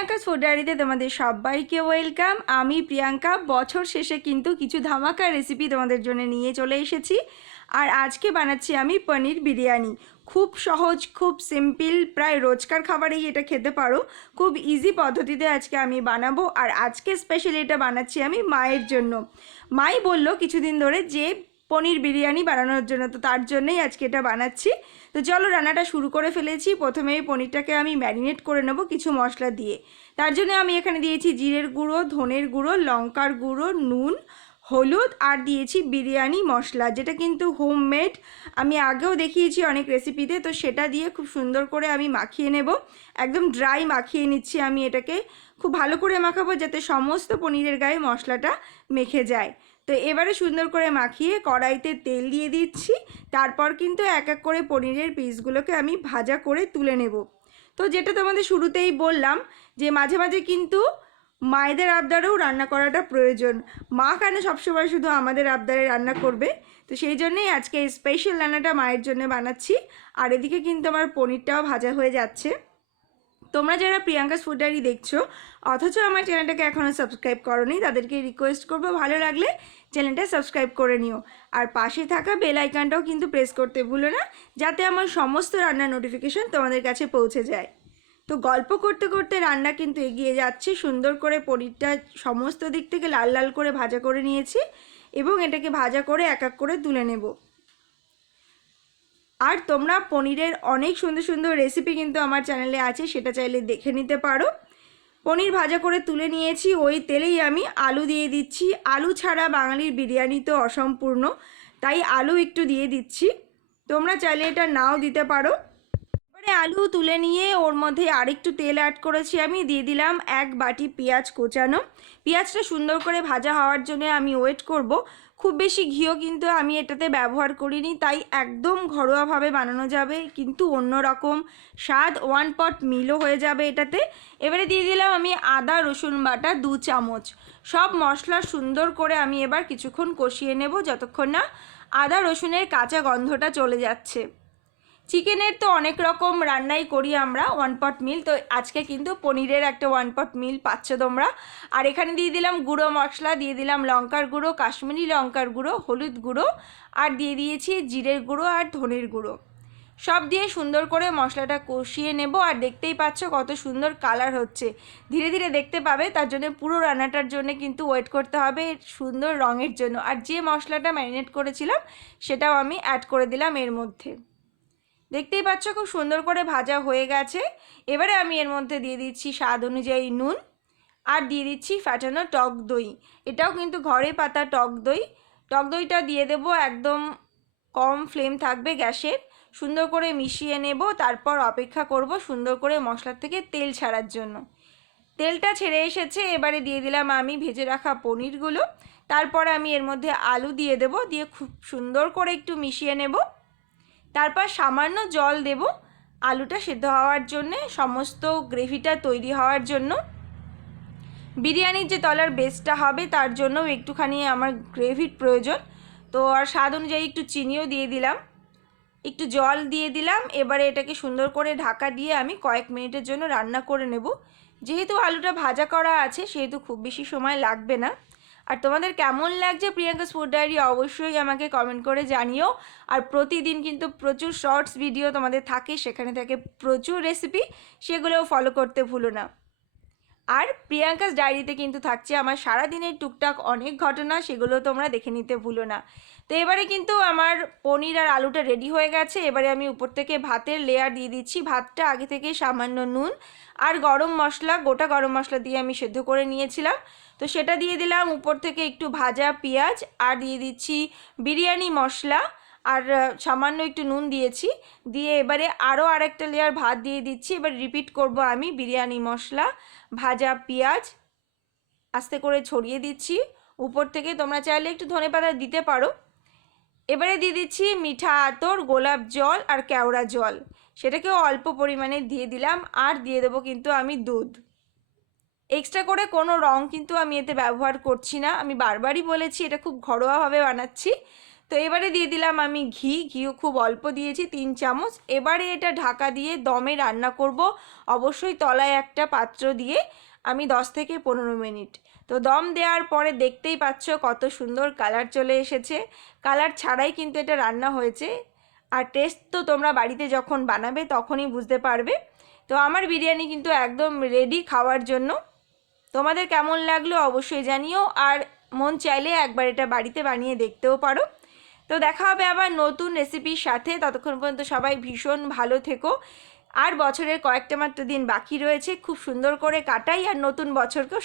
Priyanka's food ডায়েরিতে তোমাদের সবাইকে ওয়েলকাম। আমি প্রিয়াঙ্কা বছর শেষে কিন্তু কিছু ধামাকা রেসিপি তোমাদের জন্য নিয়ে চলে এসেছি। আর আজকে বানাচ্ছি আমি পনির বিরিয়ানি। খুব সহজ, খুব সিম্পল, প্রায় রোজকার খাবারেই এটা খেতে পারো। খুব ইজি পদ্ধতিতে আজকে আমি বানাবো। আর আজকে স্পেশালি এটা বানাচ্ছি আমি মায়ের জন্য। মাই বললো কিছুদিন ধরে যে পনির বিরিয়ানি বানানোর জন্য, তো তার জন্যই আজকে এটা বানাচ্ছি। তো চলো রান্নাটা শুরু করে ফেলেছি। প্রথমে এই পনিরটাকে আমি ম্যারিনেট করে নেব কিছু মশলা দিয়ে। তার জন্য আমি এখানে দিয়েছি জিরের গুঁড়ো, ধনের গুঁড়ো, লঙ্কার গুঁড়ো, নুন, হলুদ আর দিয়েছি বিরিয়ানি মশলা, যেটা কিন্তু হোমমেড। আমি আগেও দেখিয়েছি অনেক রেসিপিতে, তো সেটা দিয়ে খুব সুন্দর করে আমি মাখিয়ে নেব। একদম ড্রাই মাখিয়ে নিচ্ছি আমি এটাকে। খুব ভালো করে মাখাবো যাতে সমস্ত পনিরের গায়ে মশলাটা মেখে যায়। তো এবারে সুন্দর করে মাখিয়ে কড়াইতে তেল দিয়ে দিচ্ছি। তারপর কিন্তু এক এক করে পনিরের পিসগুলোকে আমি ভাজা করে তুলে নেব। তো যেটা তোমাদের শুরুতেই বললাম যে মাঝে মাঝে কিন্তু মায়েদের আবদারেও রান্না করাটা প্রয়োজন। মা কেন সবসময় শুধু আমাদের আবদারে রান্না করবে? তো সেই জন্যেই আজকে এই স্পেশাল রান্নাটা মায়ের জন্য বানাচ্ছি। আর এদিকে কিন্তু আমার পনিরটাও ভাজা হয়ে যাচ্ছে। তোমরা যারা প্রিয়াঙ্কাস ফুড ডায়েরি দেখছো অথচ আমার চ্যানেলটাকে এখনও সাবস্ক্রাইব করোনি, তাদেরকে রিকোয়েস্ট করবো ভালো লাগলে চ্যানেলটা সাবস্ক্রাইব করে নিও। আর পাশে থাকা বেল আইকনটাও কিন্তু প্রেস করতে ভুলো না, যাতে আমার সমস্ত রান্নার নোটিফিকেশন তোমাদের কাছে পৌঁছে যায়। তো গল্প করতে করতে রান্না কিন্তু এগিয়ে যাচ্ছে। সুন্দর করে পনিরটা সমস্ত দিক থেকে লাল লাল করে ভাজা করে নিয়েছি এবং এটাকে ভাজা করে এক এক করে তুলে নেব। আর তোমরা পনিরের অনেক সুন্দর সুন্দর রেসিপি কিন্তু আমার চ্যানেলে আছে, সেটা চাইলে দেখে নিতে পারো। পনির ভাজা করে তুলে নিয়েছি। ওই তেলেই আমি আলু দিয়ে দিচ্ছি। আলু ছাড়া বাঙালির বিরিয়ানি তো অসম্পূর্ণ, তাই আলু একটু দিয়ে দিচ্ছি। তোমরা চাইলে এটা নাও দিতে পারো। এবারে আলু তুলে নিয়ে ওর মধ্যে আরেকটু তেল অ্যাড করেছি আমি, দিয়ে দিলাম এক বাটি পেঁয়াজ কোচানো। পেঁয়াজটা সুন্দর করে ভাজা হওয়ার জন্য আমি ওয়েট করব। খুব বেশি ঘিও কিন্তু আমি এটাতে ব্যবহার করিনি, তাই একদম ঘরোয়াভাবে বানানো যাবে, কিন্তু অন্যরকম স্বাদ, ওয়ান পট মিলও হয়ে যাবে এটাতে। এবারে দিয়ে দিলাম আমি আদা রসুন বাটা 2 চামচ। সব মশলা সুন্দর করে আমি এবার কিছুক্ষণ কষিয়ে নেব, যতক্ষণ না আদা রসুনের কাঁচা গন্ধটা চলে যাচ্ছে। চিকেনের তো অনেক রকম রান্নাই করি আমরা ওয়ান পট মিল, তো আজকে কিন্তু পনিরের একটা ওয়ান পট মিল পাচ্ছ তোমরা। আর এখানে দিয়ে দিলাম গুঁড়ো মশলা, দিয়ে দিলাম লঙ্কার গুঁড়ো, কাশ্মীরি লঙ্কার গুঁড়ো, হলুদ গুঁড়ো, আর দিয়ে দিয়েছি জিরের গুঁড়ো আর ধনের গুঁড়ো। সব দিয়ে সুন্দর করে মশলাটা কষিয়ে নেব। আর দেখতেই পাচ্ছ কত সুন্দর কালার হচ্ছে, ধীরে ধীরে দেখতে পাবে। তার জন্য পুরো রান্নাটার জন্য কিন্তু ওয়েট করতে হবে সুন্দর রঙের জন্য। আর যে মশলাটা ম্যারিনেট করেছিলাম সেটাও আমি অ্যাড করে দিলাম এর মধ্যে। দেখতেই পাচ্ছ খুব সুন্দর করে ভাজা হয়ে গেছে। এবারে আমি এর মধ্যে দিয়ে দিচ্ছি স্বাদ অনুযায়ী নুন, আর দিয়ে দিচ্ছি ফাটানো টক দই। এটাও কিন্তু ঘরে পাতা টক দই। টক দইটা দিয়ে দেব, একদম কম ফ্লেম থাকবে গ্যাসের। সুন্দর করে মিশিয়ে নেব, তারপর অপেক্ষা করব সুন্দর করে মশলার থেকে তেল ছাড়ার জন্য। তেলটা ছেড়ে এসেছে, এবারে দিয়ে দিলাম আমি ভেজে রাখা পনিরগুলো। তারপর আমি এর মধ্যে আলু দিয়ে দেব, দিয়ে খুব সুন্দর করে একটু মিশিয়ে নেব। তারপর সামান্য জল দেব আলুটা সেদ্ধ হওয়ার জন্যে, সমস্ত গ্রেভিটা তৈরি হওয়ার জন্য। বিরিয়ানির যে তলার বেসটা হবে তার জন্যও একটুখানি আমার গ্রেভির প্রয়োজন। তো আর স্বাদ অনুযায়ী একটু চিনিও দিয়ে দিলাম, একটু জল দিয়ে দিলাম। এবারে এটাকে সুন্দর করে ঢাকা দিয়ে আমি কয়েক মিনিটের জন্য রান্না করে নেব। যেহেতু আলুটা ভাজা করা আছে সেহেতু খুব বেশি সময় লাগবে না। আর তোমাদের কেমন লাগছে প্রিয়াঙ্কাস ফুড ডায়েরি অবশ্যই আমাকে কমেন্ট করে জানিও। আর প্রতিদিন কিন্তু প্রচুর শর্টস ভিডিও তোমাদের থাকে, সেখানে থাকে প্রচুর রেসিপি, সেগুলোও ফলো করতে ভুলো না। আর প্রিয়াঙ্কাস ডায়েরিতে কিন্তু থাকছে আমার সারাদিনের টুকটাক অনেক ঘটনা, সেগুলো তোমরা দেখে নিতে ভুলো না। তো এবারে কিন্তু আমার পনির আর আলুটা রেডি হয়ে গেছে। এবারে আমি উপর থেকে ভাতের লেয়ার দিয়ে দিচ্ছি। ভাতটা আগে থেকে সামান্য নুন আর গরম মশলা, গোটা গরম মশলা দিয়ে আমি সেদ্ধ করে নিয়েছিলাম, তো সেটা দিয়ে দিলাম। উপর থেকে একটু ভাজা পেঁয়াজ, আর দিয়ে দিচ্ছি বিরিয়ানি মশলা, আর সামান্য একটু নুন দিয়েছি। দিয়ে এবারে আরও আরেকটা লেয়ার ভাত দিয়ে দিচ্ছি। এবার রিপিট করব আমি বিরিয়ানি মশলা, ভাজা পেঁয়াজ আস্তে করে ছড়িয়ে দিচ্ছি উপর থেকে। তোমরা চাইলে একটু ধনেপাতা দিতে পারো। এবারে দিয়ে দিচ্ছি মিঠা আতর, গোলাপ জল আর কেওড়া জল, সেটাকেও অল্প পরিমাণে দিয়ে দিলাম। আর দিয়ে দেবো কিন্তু আমি দুধ। এক্সট্রা করে কোনো রং কিন্তু আমি এতে ব্যবহার করছি না, আমি বারবারই বলেছি এটা খুব ঘরোয়াভাবে বানাচ্ছি। তো এবারে দিয়ে দিলাম আমি ঘিও খুব অল্প দিয়েছি 3 চামচ। এবারে এটা ঢাকা দিয়ে দমে রান্না করব, অবশ্যই তলায় একটা পাত্র দিয়ে আমি 10 থেকে 15 মিনিট। তো দম দেওয়ার পরে দেখতেই পাচ্ছ কত সুন্দর কালার চলে এসেছে, কালার ছাড়াই কিন্তু এটা রান্না হয়েছে। আর টেস্ট তো তোমরা বাড়িতে যখন বানাবে তখনই বুঝতে পারবে। তো আমার বিরিয়ানি কিন্তু একদম রেডি খাওয়ার জন্য। তোমাদের কেমন লাগলো অবশ্যই জানিও, আর মন চাইলে একবার এটা বাড়িতে বানিয়ে দেখতেও পারো। তো দেখা হবে আবার নতুন রেসিপির সাথে, ততক্ষণ পর্যন্ত সবাই ভীষণ ভালো থেকো। আর বছরের কয়েকটা মাত্র দিন বাকি রয়েছে, খুব সুন্দর করে কাটাই আর নতুন বছরকেও